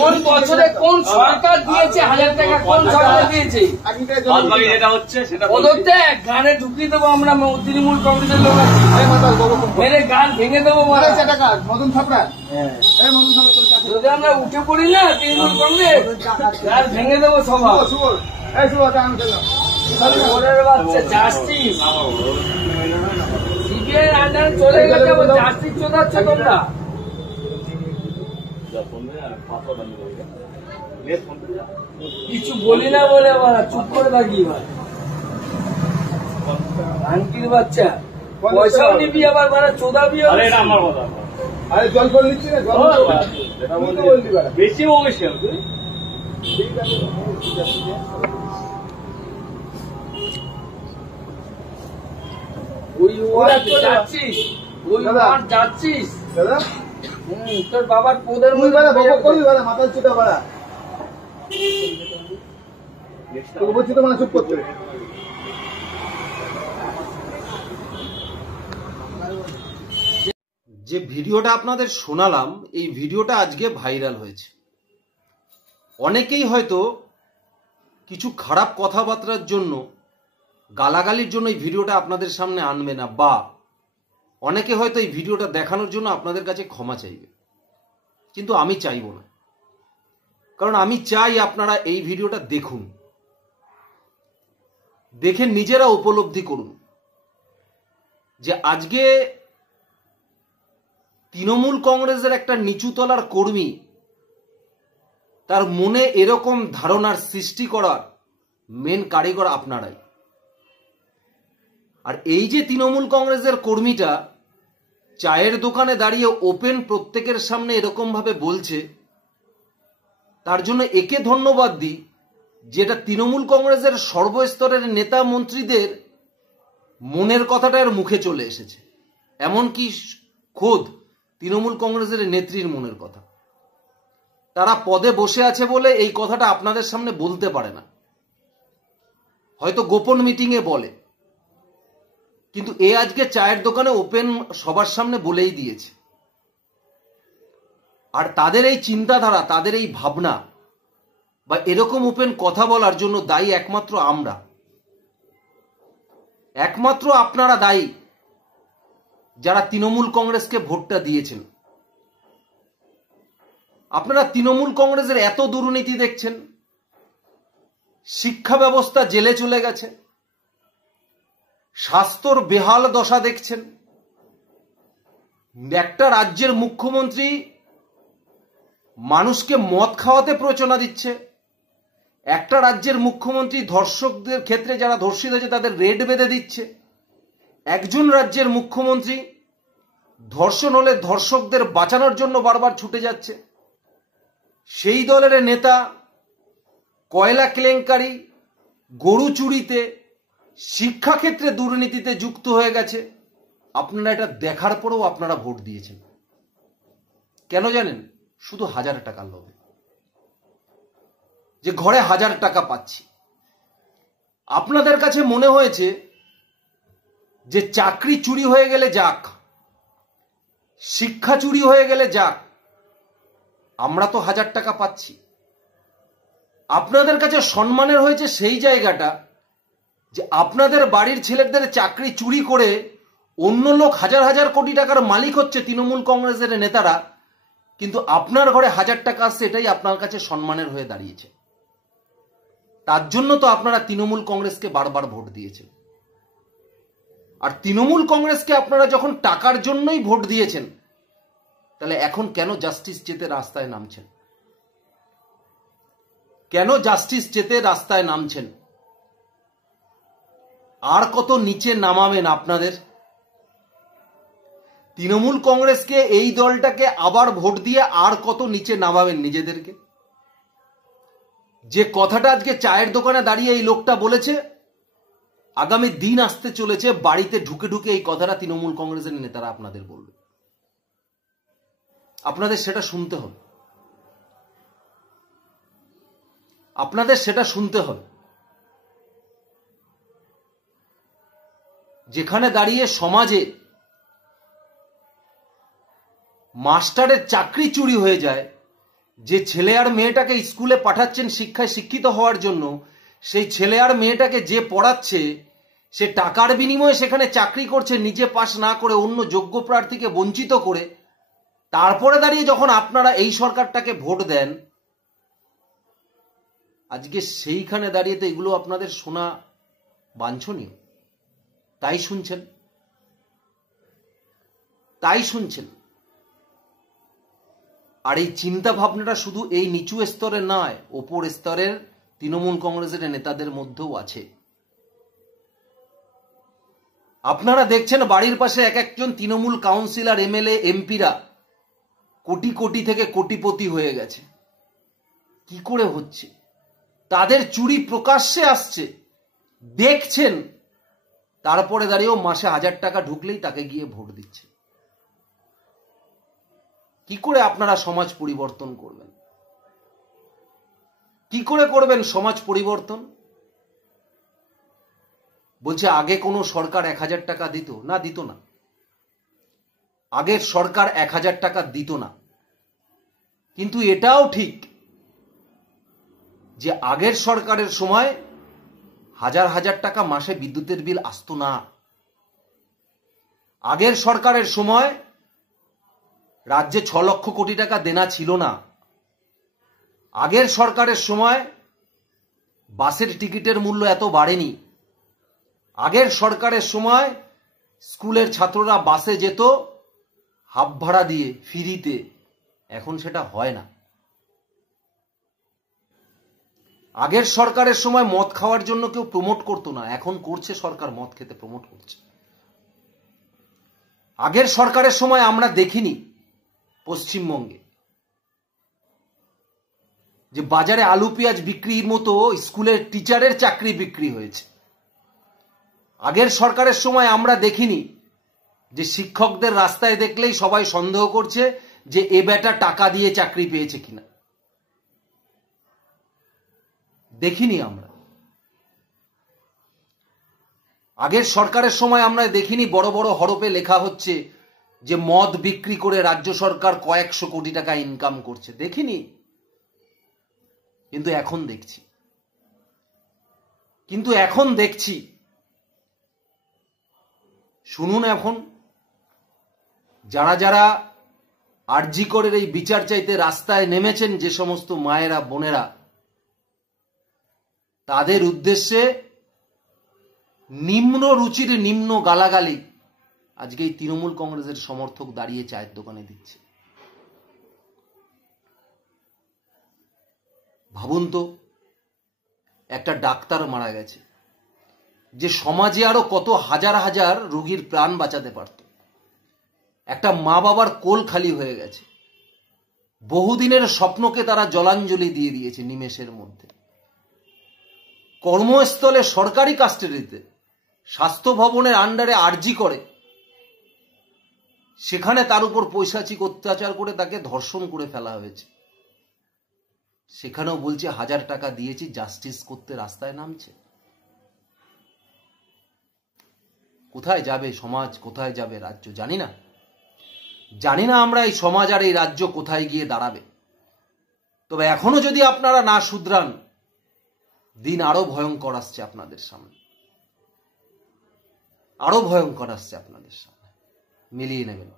কোন বছরে কোন সরকার দিয়েছে 1000 টাকা? কোন সরকার দিয়েছে? ওদের তো এক গানে ঢুকিয়ে দেবো আমরা, তৃণমূল কংগ্রেসের লোক মেরে গান ভেঙে দেবো। যদি আমরা উঠে পড়ি না তৃণমূল কংগ্রেস, গান ভেঙে দেবো সবাই। বাচ্চা জাস্টিস সিবিআই আন্ডারে চলে গেছে, জাস্টিস চোদাচ্ছ তোমরা। কিছু বলি না বলে চুপ করে থাকি। আন্টির বাচ্চা পয়সাও নিবি আবার চোদাবি। আরে জল ফল নিচ্ছি না, বেশি অবশ্যই যাচ্ছিস, যাচ্ছিস দাদা। তোর বাবার পোদের মাথায় চুটা বাড়া বলছি তো, মানে চুপ করতে। যে ভিডিওটা আপনাদের শোনালাম, এই ভিডিওটা আজকে ভাইরাল হয়েছে। অনেকেই হয়তো কিছু খারাপ কথাবার্তার জন্য, গালাগালির জন্য এই ভিডিওটা আপনাদের সামনে আনবে না, বা অনেকে হয়তো এই ভিডিওটা দেখানোর জন্য আপনাদের কাছে ক্ষমা চাইবে, কিন্তু আমি চাইব না। কারণ আমি চাই আপনারা এই ভিডিওটা দেখুন, দেখে নিজেরা উপলব্ধি করুন যে আজকে তৃণমূল কংগ্রেসের একটা নিচুতলার কর্মী, তার মনে এরকম ধারণার সৃষ্টি করার মেন কারিগর আপনারাই। আর এই যে তৃণমূল কংগ্রেসের কর্মীটা চায়ের দোকানে দাঁড়িয়ে ওপেন প্রত্যেকের সামনে এরকম ভাবে বলছে, তার জন্য একে ধন্যবাদ দিই, যেটা তৃণমূল কংগ্রেসের সর্বস্তরের নেতা মন্ত্রীদের মনের কথাটা এর মুখে চলে এসেছে। এমনকি খোদ তৃণমূল কংগ্রেসের নেত্রীর মনের কথা। তারা পদে বসে আছে বলে এই কথাটা আপনাদের সামনে বলতে পারে না, হয়তো গোপন মিটিংয়ে বলে, কিন্তু এ আজকে চায়ের দোকানে ওপেন সবার সামনে বলেই দিয়েছে। আর তাদের এই চিন্তাধারা, তাদের এই ভাবনা বা এরকম ওপেন কথা বলার জন্য দায়ী একমাত্র আমরা, একমাত্র আপনারা দায়ী যারা তৃণমূল কংগ্রেসকে ভোটটা দিয়েছেন। আপনারা তৃণমূল কংগ্রেসের এত দুর্নীতি দেখছেন, শিক্ষা ব্যবস্থা জেলে চলে গেছে, স্বাস্থ্যর বেহাল দশা দেখছেন, একটা রাজ্যের মুখ্যমন্ত্রী মানুষকে মদ খাওয়াতে প্ররোচনা দিচ্ছে, একটা রাজ্যের মুখ্যমন্ত্রী ধর্ষকদের ক্ষেত্রে যারা ধর্ষিত হয়েছে তাদের রেড বেঁধে দিচ্ছে, একজন রাজ্যের মুখ্যমন্ত্রী ধর্ষণ হলে ধর্ষকদের বাঁচানোর জন্য বারবার ছুটে যাচ্ছে, সেই দলের নেতা কয়লা কেলেঙ্কারি, গরু চুরিতে, শিক্ষাক্ষেত্রে দুর্নীতিতে যুক্ত হয়ে গেছে। আপনারা এটা দেখার পরেও আপনারা ভোট দিয়েছেন কেন জানেন? শুধু 1000 টাকার লোভে, যে ঘরে 1000 টাকা পাচ্ছি। আপনাদের কাছে মনে হয়েছে যে চাকরি চুরি হয়ে গেলে যাক, শিক্ষা চুরি হয়ে গেলে যাক, আমরা তো 1000 টাকা পাচ্ছি। আপনাদের কাছে সম্মানের হয়েছে সেই জায়গাটা যে আপনাদের বাড়ির ছেলেদের চাকরি চুরি করে অন্য লোক হাজার হাজার কোটি টাকার মালিক হচ্ছে তৃণমূল কংগ্রেসের নেতারা, কিন্তু আপনার ঘরে 1000 টাকা আসছে, এটাই আপনার কাছে সম্মানের হয়ে দাঁড়িয়েছে। তার জন্য তো আপনারা তৃণমূল কংগ্রেসকে বারবার ভোট দিয়েছেন। আর তৃণমূল কংগ্রেসকে আপনারা যখন টাকার জন্যই ভোট দিয়েছেন, তাহলে এখন কেন জাস্টিস চেতে রাস্তায় নামছেন? কেন জাস্টিস চেতে রাস্তায় নামছেন? আর কত নিচে নামাবেন আপনাদের? তৃণমূল কংগ্রেসকে, এই দলটাকে আবার ভোট দিয়ে আর কত নিচে নামাবেন নিজেদেরকে? যে কথাটা আজকে চায়ের দোকানে দাঁড়িয়ে এই লোকটা বলেছে, আগামী দিন আসতে চলেছে বাড়িতে ঢুকে ঢুকে এই কথাটা তৃণমূল কংগ্রেসের নেতারা আপনাদের বলবে। আপনাদের সেটা শুনতে হবে, আপনাদের সেটা শুনতে হবে। যেখানে দাঁড়িয়ে সমাজে মাস্টারের চাকরি চুরি হয়ে যায়, যে ছেলে আর মেয়েটাকে স্কুলে পাঠাচ্ছেন শিক্ষায় শিক্ষিত হওয়ার জন্য, সেই ছেলে আর মেয়েটাকে যে পড়াচ্ছে সে টাকার বিনিময়ে সেখানে চাকরি করছে, নিজে পাশ না করে অন্য যোগ্য প্রার্থীকে বঞ্চিত করে, তারপরে দাঁড়িয়ে যখন আপনারা এই সরকারটাকে ভোট দেন, আজকে সেইখানে দাঁড়িয়ে তো এগুলো আপনাদের শোনা বাঞ্ছনীয়। তাই শুনছেন। আর এই চিন্তা ভাবনাটা শুধু এই নিচু স্তরে নয়, ওপর স্তরের তৃণমূল কংগ্রেসের নেতাদের মধ্যেও আছে। আপনারা দেখছেন বাড়ির পাশে এক একজন তৃণমূল কাউন্সিলর, এমএলএ, এমপিরা কোটি কোটি থেকে কোটিপতি হয়ে গেছে। কি করে হচ্ছে? তাদের চুরি প্রকাশ্যে আসছে, দেখছেন, তারপরে দাঁড়িয়েও মাসে 1000 টাকা ঢুকলেই তাকে গিয়ে ভোট দিচ্ছে। কি করে আপনারা সমাজ পরিবর্তন করবেন? কি করে করবেন সমাজ পরিবর্তন? বলছে আগে কোন সরকার 1000 টাকা দিত না? দিত না। আগের সরকার 1000 টাকা দিত না। কিন্তু এটাও ঠিক যে আগের সরকারের সময় হাজার হাজার টাকা মাসে বিদ্যুতের বিল আসতো না। আগের সরকারের সময় রাজ্যে 6 লক্ষ কোটি টাকা দেনা ছিল না। আগের সরকারের সময় বাসের টিকিটের মূল্য এত বাড়েনি। আগের সরকারের সময় স্কুলের ছাত্ররা বাসে যেত হাফ ভাড়া দিয়ে, ফ্রিতে। এখন সেটা হয় না। আগের সরকারের সময় মদ খাওয়ার জন্য কেউ প্রমোট করতো না, এখন করছে সরকার, মদ খেতে প্রমোট করছে। আগের সরকারের সময় আমরা দেখিনি পশ্চিমবঙ্গে যে বাজারে আলু পেঁয়াজ বিক্রির মতো স্কুলের টিচারের চাকরি বিক্রি হয়েছে। আগের সরকারের সময় আমরা দেখিনি যে শিক্ষকদের রাস্তায় দেখলেই সবাই সন্দেহ করছে যে এ বেটা টাকা দিয়ে চাকরি পেয়েছে কিনা। দেখিনি আমরা। আগের সরকারের সময় আমরা দেখিনি বড় বড় হরফে লেখা হচ্ছে যে মদ বিক্রি করে রাজ্য সরকার কয়েকশো কোটি টাকা ইনকাম করছে। দেখিনি। কিন্তু এখন দেখছি। শুনুন, এখন যারা যারা আরজি করের এই বিচার চাইতে রাস্তায় নেমেছেন, যে সমস্ত মায়েরা, বোনেরা, তাদের উদ্দেশ্যে নিম্ন রুচির নিম্ন গালাগালি আজকে এই তৃণমূল কংগ্রেসের সমর্থক দাঁড়িয়ে চায়ের দোকানে দিচ্ছে। ভাবুন তো, একটা ডাক্তার মারা গেছে, যে সমাজে আরো কত হাজার হাজার রোগীর প্রাণ বাঁচাতে পারত। একটা মা বাবার কোল খালি হয়ে গেছে, বহুদিনের স্বপ্নকে তারা জলাঞ্জলি দিয়ে দিয়েছে নিমেষের মধ্যে। কর্মস্থলে সরকারি কাস্টাডিতে স্বাস্থ্য ভবনের আন্ডারে আরজি করে, সেখানে তার উপর পৈশাচিক অত্যাচার করে তাকে ধর্ষণ করে ফেলা হয়েছে। সেখানেও বলছে 1000 টাকা দিয়েছি, জাস্টিস করতে রাস্তায় নামছে। কোথায় যাবে সমাজ, কোথায় যাবে রাজ্য জানি না আমরা এই সমাজ আর এই রাজ্য কোথায় গিয়ে দাঁড়াবে। তবে এখনো যদি আপনারা না শুধরান, দিন আরো ভয়ঙ্কর আসছে আপনাদের সামনে, মিলিয়ে নেবেন।